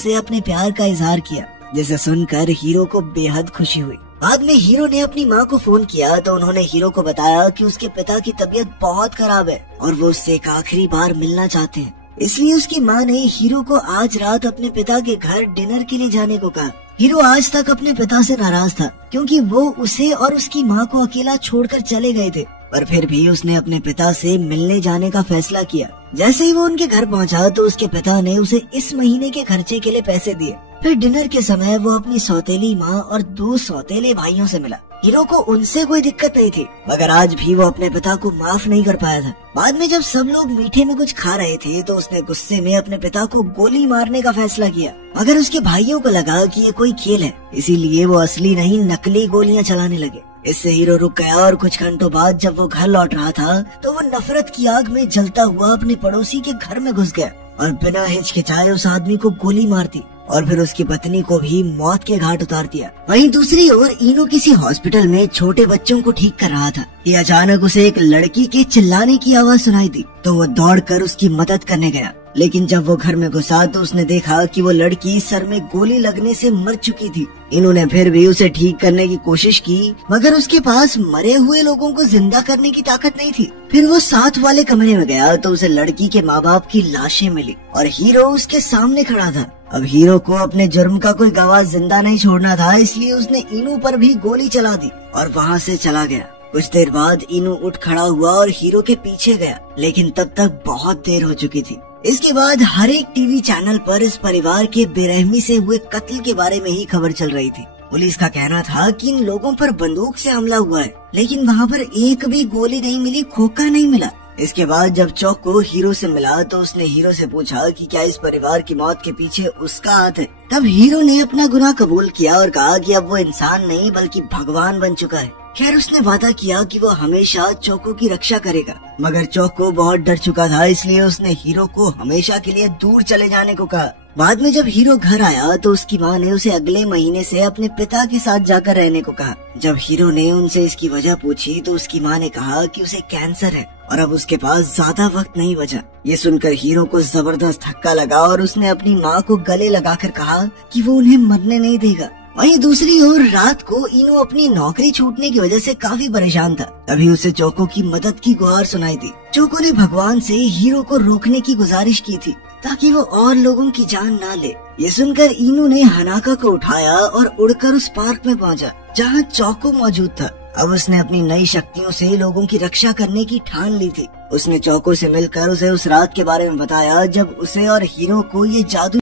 से अपने प्यार का इजहार किया, जिसे सुनकर हीरो को बेहद खुशी हुई। बाद में हीरो ने अपनी माँ को फोन किया तो उन्होंने हीरो को बताया कि उसके पिता की तबीयत बहुत खराब है और वो उससे एक आखिरी बार मिलना चाहते हैं। इसलिए उसकी माँ ने हीरो को आज रात अपने पिता के घर डिनर के लिए जाने को कहा। हीरो आज तक अपने पिता से नाराज था क्योंकि वो उसे और उसकी माँ को अकेला छोड़कर चले गए थे, पर फिर भी उसने अपने पिता से मिलने जाने का फैसला किया। जैसे ही वो उनके घर पहुंचा तो उसके पिता ने उसे इस महीने के खर्चे के लिए पैसे दिए। फिर डिनर के समय वो अपनी सौतेली माँ और 2 सौतेले भाइयों से मिला। हीरो को उनसे कोई दिक्कत नहीं थी, मगर आज भी वो अपने पिता को माफ नहीं कर पाया था। बाद में जब सब लोग मीठे में कुछ खा रहे थे तो उसने गुस्से में अपने पिता को गोली मारने का फैसला किया, मगर उसके भाइयों को लगा कि ये कोई खेल है, इसीलिए वो असली नहीं नकली गोलियां चलाने लगे। इससे हीरो रुक गया और कुछ घंटों बाद जब वो घर लौट रहा था तो वो नफरत की आग में जलता हुआ अपने पड़ोसी के घर में घुस गया और बिना हिचकिचाए उस आदमी को गोली मार दी और फिर उसकी पत्नी को भी मौत के घाट उतार दिया। वहीं दूसरी ओर इनो किसी हॉस्पिटल में छोटे बच्चों को ठीक कर रहा था कि अचानक उसे एक लड़की के चिल्लाने की आवाज सुनाई दी तो वो दौड़कर उसकी मदद करने गया। लेकिन जब वो घर में घुसा तो उसने देखा कि वो लड़की सर में गोली लगने से मर चुकी थी। इन्होंने फिर भी उसे ठीक करने की कोशिश की, मगर उसके पास मरे हुए लोगों को जिंदा करने की ताकत नहीं थी। फिर वो साथ वाले कमरे में गया तो उसे लड़की के माँ बाप की लाशें मिली और हीरो उसके सामने खड़ा था। अब हीरो को अपने जुर्म का कोई गवाह जिंदा नहीं छोड़ना था, इसलिए उसने इनू पर भी गोली चला दी और वहाँ से चला गया। कुछ देर बाद इनू उठ खड़ा हुआ और हीरो के पीछे गया, लेकिन तब तक बहुत देर हो चुकी थी। इसके बाद हर एक टीवी चैनल पर इस परिवार के बेरहमी से हुए कत्ल के बारे में ही खबर चल रही थी। पुलिस का कहना था कि इन लोगों पर बंदूक से हमला हुआ है, लेकिन वहाँ पर एक भी गोली नहीं मिली, खोखा नहीं मिला। इसके बाद जब चौको हीरो से मिला तो उसने हीरो से पूछा कि क्या इस परिवार की मौत के पीछे उसका हाथ है। तब हीरो ने अपना गुनाह कबूल किया और कहा कि अब वो इंसान नहीं बल्कि भगवान बन चुका है। खैर उसने वादा किया कि वो हमेशा चौको की रक्षा करेगा, मगर चौको बहुत डर चुका था, इसलिए उसने हीरो को हमेशा के लिए दूर चले जाने को कहा। बाद में जब हीरो घर आया तो उसकी माँ ने उसे अगले महीने से अपने पिता के साथ जाकर रहने को कहा। जब हीरो ने उनसे इसकी वजह पूछी तो उसकी माँ ने कहा कि उसे कैंसर है और अब उसके पास ज्यादा वक्त नहीं बचा। ये सुनकर हीरो को जबरदस्त धक्का लगा और उसने अपनी माँ को गले लगाकर कहा कि वो उन्हें मरने नहीं देगा। वहीं दूसरी ओर रात को इनो अपनी नौकरी छूटने की वजह से काफी परेशान था। तभी उसे चौको की मदद की गुहार सुनाई दी। चौको ने भगवान से हीरो को रोकने की गुजारिश की थी ताकि वो और लोगों की जान ना ले। ये सुनकर इनो ने हनाका को उठाया और उड़कर उस पार्क में पहुंचा जहां चौको मौजूद था। अब उसने अपनी नई शक्तियों से लोगों की रक्षा करने की ठान ली थी। उसने चौको से मिलकर उसे उस रात के बारे में बताया जब उसे और हीरो को ये जादू